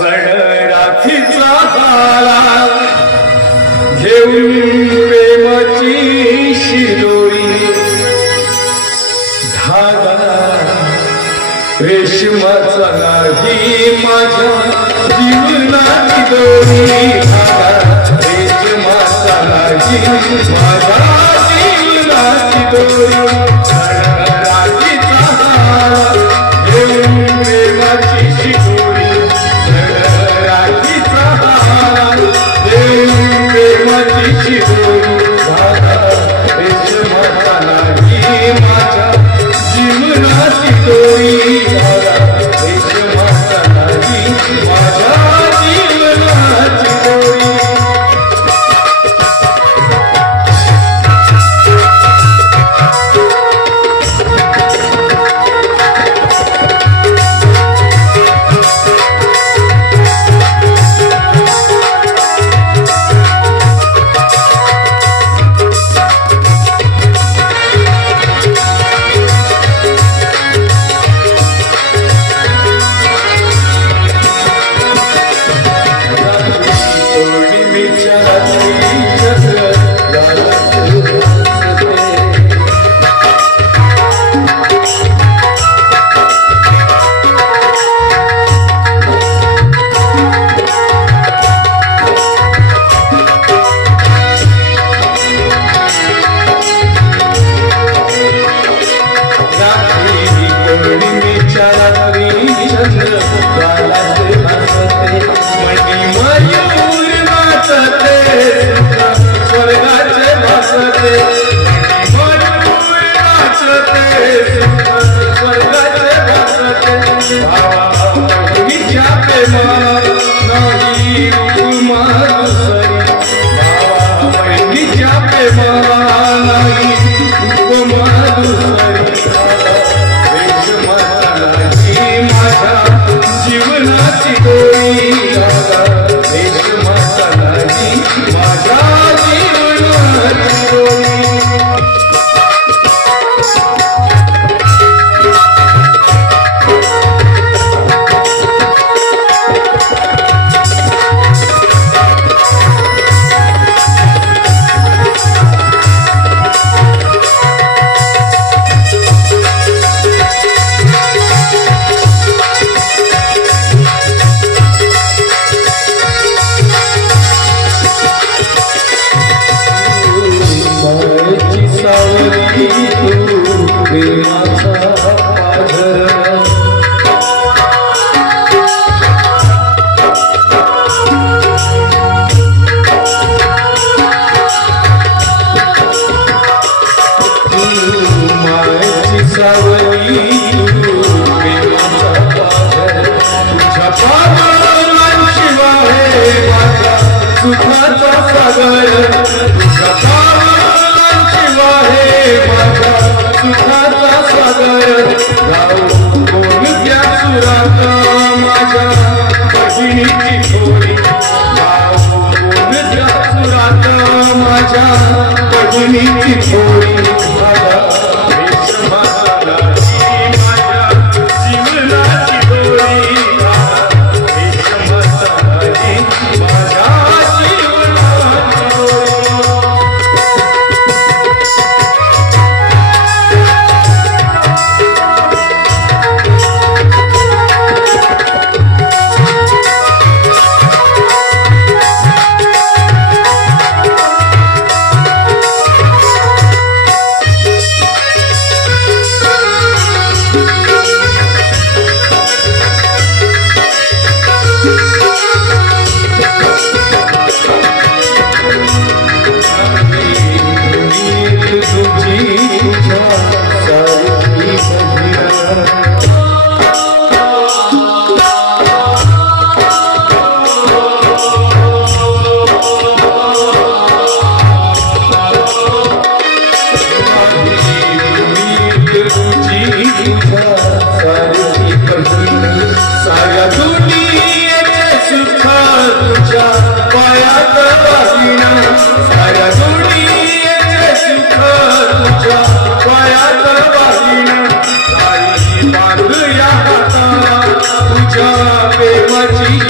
सण राखीचा तारा घेऊन प्रेमाची शिदोरी धागा रेशमाचा नाही माझ्या जीवनाची दोरी धागा रेशमाचा नाही माझ्या जीवनाची दोरी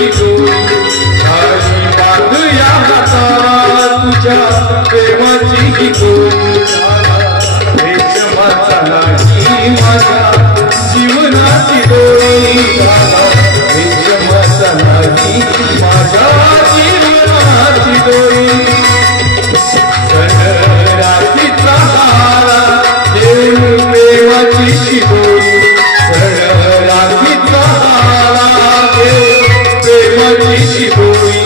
जीवनाची दोरी माझी बांधूया हाताला तुझ्या प्रेमाची ही दोरी रेशमाचा नाही माझ्या जीवनाची दोरी रेशमाचा नाही माझ्या जीवनाची दोरी रात्रीचा हारा देव प्रेमाची शिदोरी रात्रीचा हारा देव प्रेमाची शिदोरी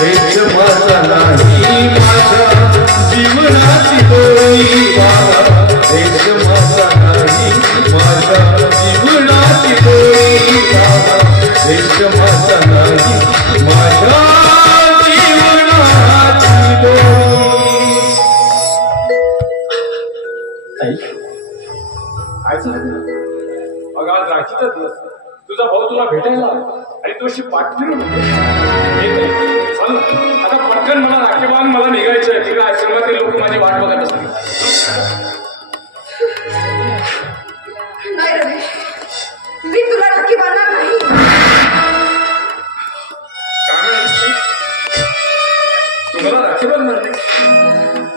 रेशमाचा नाही माझ्या जीवनाची दोरी रेशमाचा नाही माझ्या जीवनाची दोरी रेशमाचा नाही माझ्या जीवनाची दोरी. अगं आज राखीचा दिवस तुझा भाऊ तुला भेटायला आणि तू अशी पाठ फिरून चल आता पटकन मला राखी बांध मला निघायचं आहे तिकडे आश्रमातील लोक माझी वाट बघत असतील. नाही रवी मी तुला राखी बांधणार नाही. काय म्हणालीस तुम्हाला राखी बांधणार नाही?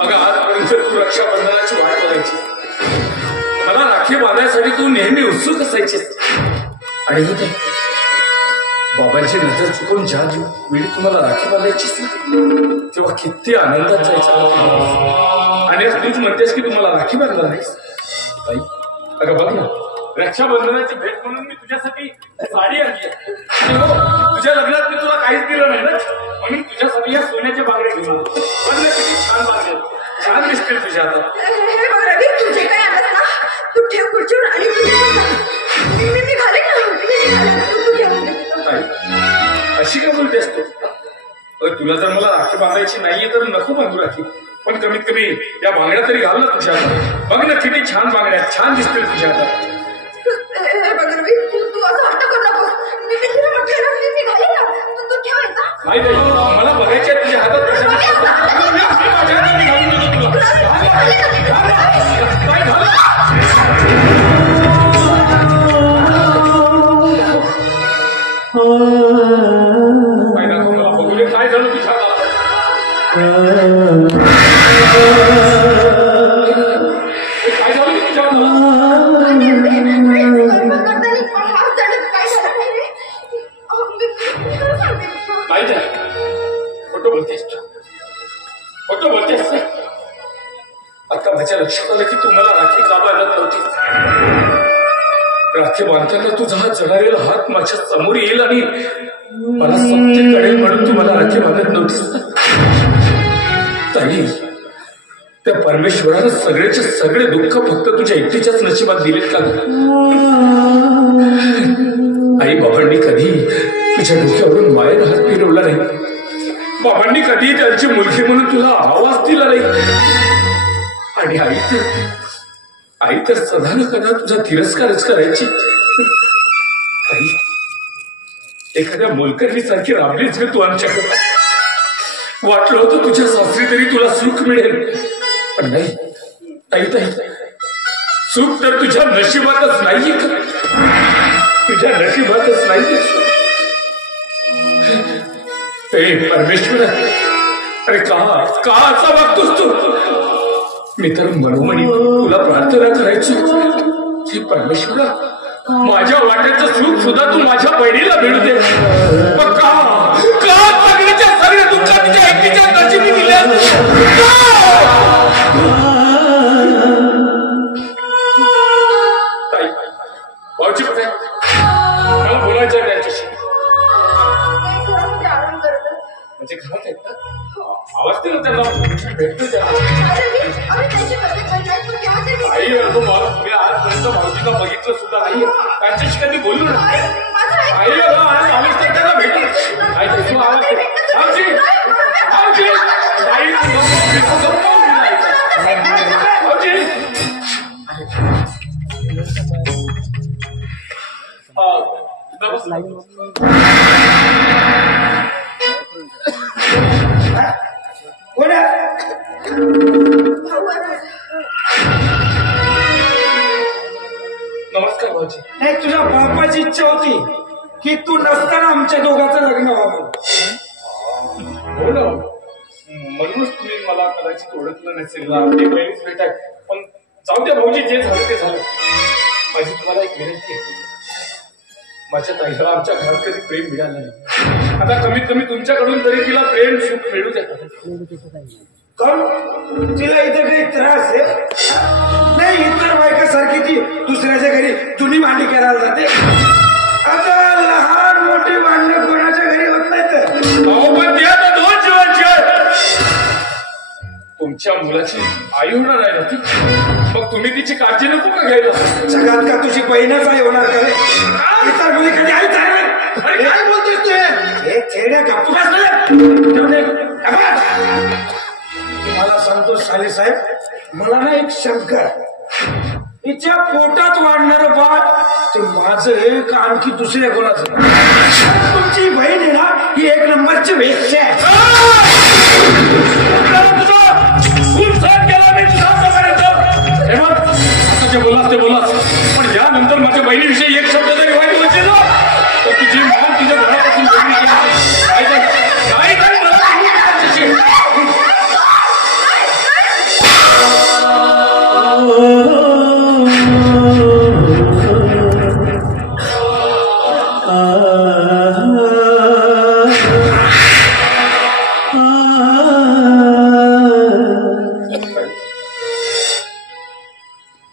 अगं आजपर्यंत तू रक्षाबंधनाची वाट बघायची मला राखी बांधायसाठी तू नेहमी उत्सुक असायचीस आणि होते बाबांची नजर चुकून ज्या वेळी तुम्हाला राखी बांधायचीच तेव्हा किती आनंदात जायचा आणि तूच म्हणतेस की तुम्हाला राखी बांधणार नाहीस. अगं बघ ना रक्षाबंधनाची भेट म्हणून मी तुझ्यासाठी साडी आणली आहे. तुझ्या लग्नात मी तुला काहीच दिलं नाही ना म्हणून तुझ्यासाठी या सोन्याच्या बांगड्या घेऊन आलो. बघ ना किती छान बांगड्या छान दिसतील तुझ्या आता. रवी तुझे काय आणत ना तू ठेव खुर्चीवर आणि मी घालेन ना तू ठेव. अशी का बोलतेस तू? तुला जर मला राखी बांधायची नाहीये तर नको बांधू राखी पण कमीत कमी या बांगड्या तरी घाल ना तुझ्या आता. बघ ना किती छान बांगड्या छान दिसतील तुझ्या आता. बघ रवी तू असं हट्ट करू नको मी तुला म्हटलं ना मी घालेन ना तू ठेव येता. नाही मला बघायच्या तुझ्या हातात कशा मला बघू दे काय झालं तुझ्या काय झालं तुझ्या नाही खोटं बोलतेस खोटं बोलतेस. आता माझ्या लक्षात आलं की तुम्हाला राखी का बांधत नव्हती. राखी बांधताना तुझा हात जळालेला हात माझ्या समोर येईल आणि मला सत्य कळेल म्हणून तू मला राखी बांधत नव्हतीस. ताई त्या परमेश्वरानं सगळ्याचे सगळे दुःख फक्त तुझ्या एकटीच्याच नशिबात दिलेत का? आई बाबांनी कधी तुझ्या डोक्यावरून मायेनं हात फिरवला नाही. बाबांनी कधी त्यांची मुलगी म्हणून तुला आवाज दिला नाही आणि आई तर सदा न कदा तुझा तिरस्कारच करायची. आई एखाद्या मोलकरणीसारखी राबलीच ग तू आमच्याकडे. वाटलं होतं तुझ्या सासरी तरी तुला सुख मिळेल पण नाही. ताई सुख तर तुझ्या नशिबातच नाहीये का? तुझ्या नशिबातच नाहीये. परमेश्वर अरे का असा वागतोस तू? मी तर मनोमनी तुला प्रार्थना करायची की परमेश्वरा माझ्या वाट्याचं सुख सुद्धा तू माझ्या बहिणीला मिळू दे. का सगळ्याच्या सगळ्या दुःखात तिच्या एकटीच्या नशिबी दिल्या? ताई भाऊजी कुठे? मला बोलायचं आहे त्यांच्याशी. म्हणजे घरात आहेत ना? आवाज दिला त्यांना भेटतो त्यांना. आई मी आजपर्यंत भाऊजीला बघितलं सुद्धा नाही. त्यांच्याशी कधी बोललो ना आई आलीच तर त्यांना भेटू. आई तू आवाज भाऊजी भाऊजी आई नमस्कार भाऊजी. तुझ्या बापाची इच्छा होती की तू नसताना आमच्या दोघांचं लग्न व्हावं. हो ना, म्हणूनच तुम्ही मला कदाचित ओळखलं नसेल ना. आपली पहिलीच भेट आहे. पण जाऊ द्या भाऊजी, जे झालं ते झालं. माझी तुम्हाला एक विनंती आहे. माझ्या ताईला आमच्या घरात कधी प्रेम मिळालं नाही. आता कमीत कमी तुमच्याकडून तरी तिला प्रेम सुख मिळू द्या. कारण तिला इथं काही त्रास आहे नाही. इतर बायकासारखी ती दुसऱ्याच्या घरी जुनी भांडी करायला जाते. आता लहान मोठी भांडणं कोणाच्या घरी होत नाही. तर पण ते आता 2 जीवांची आहेत. तुमच्या मुलाची आई होणार आहे ना ती. मग तुम्ही तिची काळजी नको का घ्यायला? जगात का तुझी बहीणच आई होणार का रे? इतर मुली कधी आई झाली नाही. अरे काय बोलतोय तू? हे खेड्या गप्पू मला सांगतो साले साहेब, मला ना एक शंका आहे. हिच्या पोटात वाढणारं बाळ ते माझं आहे का आणखी दुसऱ्या कोणाचं? तुमची बहीण आहे ना, ही 1 नंबरची वेश्या आहे. खूप सहन केला मी तुझा आतापर्यंत. हे बघ, आता जे बोलास ते बोलास, पण यानंतर माझ्या बहिणीविषयी एक शब्द जरी वाईट व्हायचे ना, तर तुझी मान तुझ्या घरापासून वेगळी काय काय मला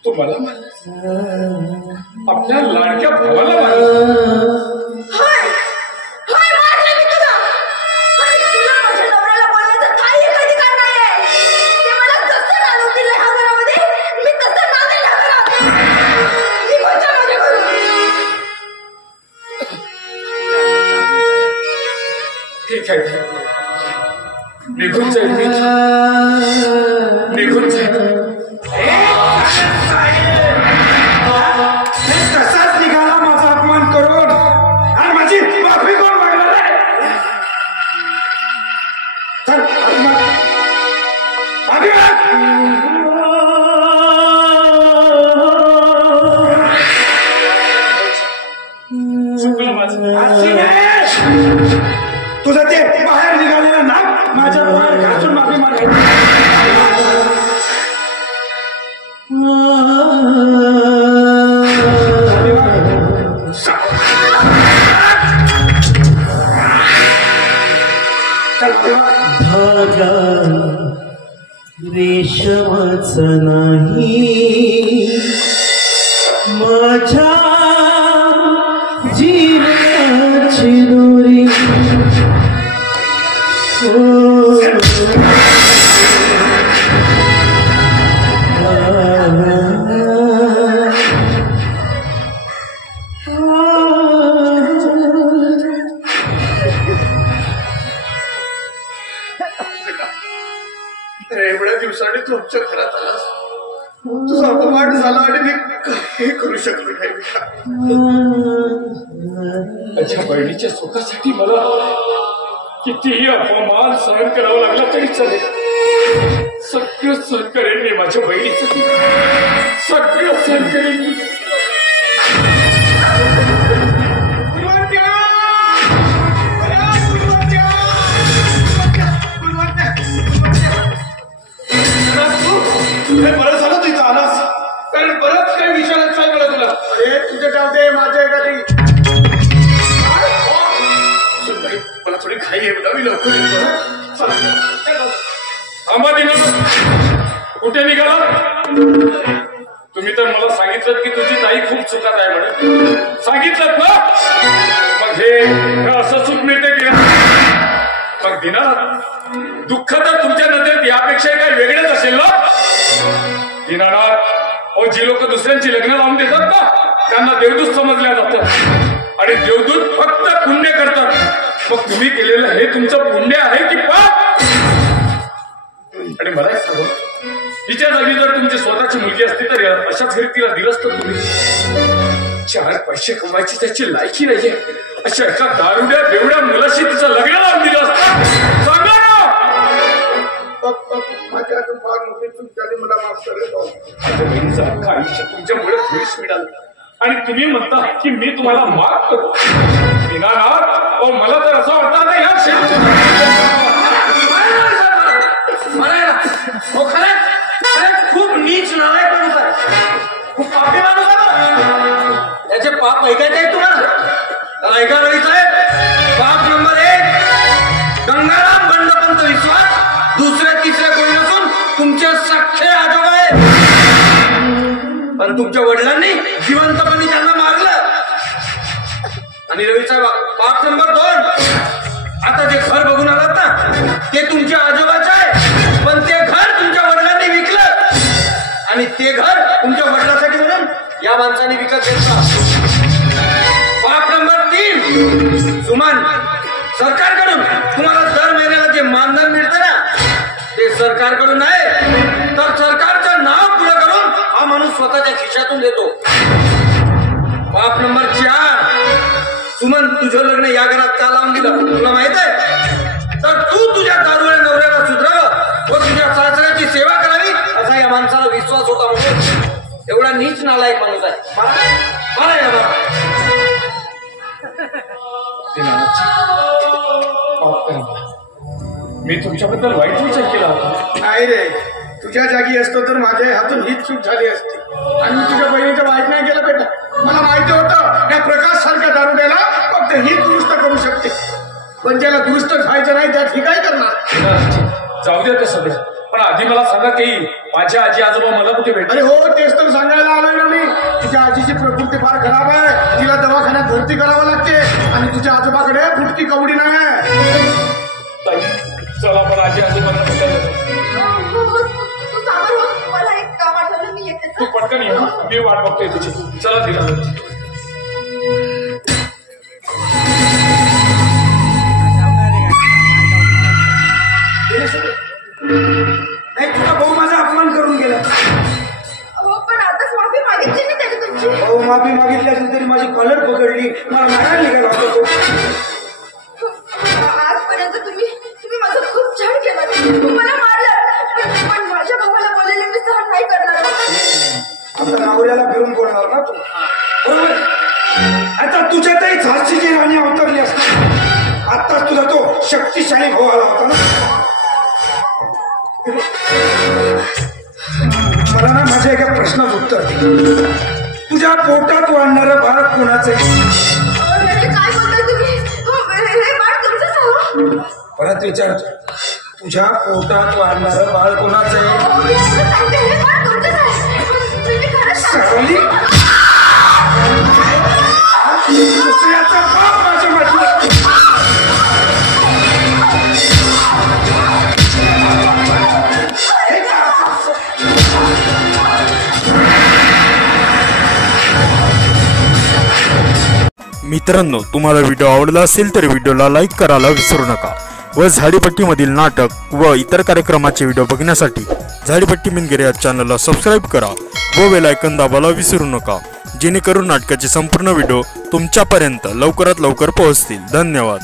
तू मला मानस, आपल्या लाडक्या भावाला मानस. ठीक आहे, निघून जाईल मी, निघून जाईल. तसाच निघाला माझा अपमान करून, आणि माझी माफी कोण मागणार आहे? चल चुकलं माझं. तुझं ते बाहेर निघालेलं ना, माझ्या बाहेर घासून माफी मागायची. धागा रेशमाचा नाही माझ्या जीवनाची दोरी. एवढ्या दिवसाने तू आमच्या घरात आलास, तुझा अपमान झाला आणि मी काही करू शकलो नाही. माझ्या बहिणीच्या सुखासाठी मला कितीही अपमान सहन करावं लागला तरी चालेल. सगळं सहन करेन मी माझ्या बहिणीसाठी, सगळं सहन करेन मी. बरं झालं तू इथं आलास, कारण बरंच काही विचारायचं आहे मला तुला. अरे तुझे जाऊ दे, माझ्या एका मला थोडी घाई आहे, मी लवकर येतो. थांबा दिना, कुठे निघाला? तुम्ही तर मला सांगितलं की तुझी ताई खूप चुकात आहे म्हणून. सांगितलं ना, मग हे असं चूक मिळते की मग दिना, दुःख तर तुमच्या नजरेत यापेक्षा काही वेगळेच असेल ना. दिनानाथ, ओ जी लोक दुसऱ्यांची लग्न लावून देतात ना, त्यांना देवदूत समजल्या जातात आणि देवदूत फक्त पुण्य करतात. मग तुम्ही केलेलं हे तुमचं पुण्य आहे की पाप? आणि मला एक सांगू, तिच्या जागी जर तुमची स्वतःची मुलगी असती तर अशाच घरी तिला दिलंच तर तुम्ही. 4 पैसे कमवायची त्याची लायकी नाहीये, अशा एका दारुड्या बेवड्या मुलाशी तिचं लग्न लावून दिलं असतं. सांगा ना. माझ्या हातून फार मोठी चूक झाली, मला माफ करेल. माझ्या बहिणीचं अख्खं आयुष्य तुमच्यामुळे भविष्य मिळालं. आणि तुम्ही म्हणता की मी तुम्हाला माफ करतो. दीनानाथ, मला तर असं वाटतं ना या खूप नीच नालायक माणूस आहे, खूप पापी माणूस आहे. त्याचे पाप ऐकायचे आहेत तुम्हाला? ऐका नाही साहेब. पाप नंबर 1, गंगाराम बंडपंत विश्वास. दुसरे तिसरे कोणी नसून तुमचे सख्खे आजोबा आहे. पण तुमच्या वडिलांनी जिवंतपणी त्यांना मारलं. आणि रवी साहेब, पाप नंबर 2, आता जे घर बघून आलात ना ते तुमच्या आजोबाचे आहे, पण ते घर तुमच्या वडिलांनी विकलं. आणि ते घर तुमच्या वडिलांसाठी म्हणून या माणसाने विकत घेतलं. पाप नंबर 3, सुमन, सरकारकडून तुम्हाला दर महिन्याला जे मानधन मिळतं ना ते सरकारकडून नाही तर सरकारचं नाव पुढे करून हा माणूस स्वतःच्या खिशातून देतो. पाप नंबर 4, सुमन, तुझं लग्न या घरात का लावून दिलं तुला माहित आहे? तर तू तुझ्या दारुड्या नवऱ्याला सुधरावं व तुझ्या सासऱ्याची सेवा करावी असा या माणसाला विश्वास होता म्हणून एवढा नीच नालायक माणूस आहे. मला या मला मी तुमच्याबद्दल वाईट विचार केला होता. नाही रे, तुझ्या जागी असतो तर माझ्या हातून हीच चूक झाली असती. आणि मी तुझ्या बहिणीचं वाईट नाही केलं बेटा. मला माहिती होतं या प्रकाश सारख्या दारुड्याला फक्त हीच दुरुस्त करू शकते, पण ज्याला दुरुस्त व्हायचं नाही त्यात ही काय करणार? जाऊ द्या ते सध्या, पण आधी मला सांगा की माझ्या आजी आजोबा मला कुठे भेटले? अरे हो, तेच तर सांगायला आलोय ना मी. तुझ्या आजीची प्रकृती फार खराब आहे, तिला दवाखान्यात भरती करावं लागते. आणि तुझ्या आजोबाकडे फुटकी कवडी नाही. चला, पण आजी आजोबांना भेटायला तू सावर हो, मला एक काम आठवलं, मी येते. तू पटकन ये, मी वाट बघतोय तुझी. चला दीनानाथ. नाही, तुझा भाऊ माझा अपमान करून गेला. हो, पण आताच माफी मागितली मी त्याची तुमची. भाऊ माफी मागितली असेल तरी माझी कॉलर पकडली, मला मारायला निघाला होता तो. आजपर्यंत तुम्ही माझं खूप छान केलं, मला मारलं, पण माझ्या भावाला बोललेले मी सहन नाही करणार. आता नवऱ्याला फिरून बोलणार ना तू, बरोबर? आता तुझ्यातही झाशीची राणी अवतरली असते. आताच तुझा तो शक्तिशाली भाऊ आला होता ना. मला ना माझ्या एका प्रश्नाचं उत्तर दे. तुझ्या पोटात वाढणारं बाळ कोणाचं आहे? काय बोलताय तुम्ही? हे बाळ तुमचंच आहे. परत विचारतो, तुझ्या पोटात वाढणारं बाळ कोणाचं आहे? हे बाळ तुमचंच आहे. तुम्ही खरंच सावली? दुसऱ्याचा बाप माझ्या म्हटलं. मित्रांनो, तुम्हाला व्हिडिओ आवडला असेल तर व्हिडिओला लाईक करायला विसरू नका व झाडीपट्टीमधील नाटक व इतर कार्यक्रमाचे व्हिडिओ बघण्यासाठी झाडीपट्टी मिनगिरे या चॅनलला सबस्क्राईब करा व बेल आयकॉन दाबायला विसरू नका, जेणेकरून नाटकाचे संपूर्ण व्हिडिओ तुमच्यापर्यंत लवकरात लवकर पोहोचतील. धन्यवाद.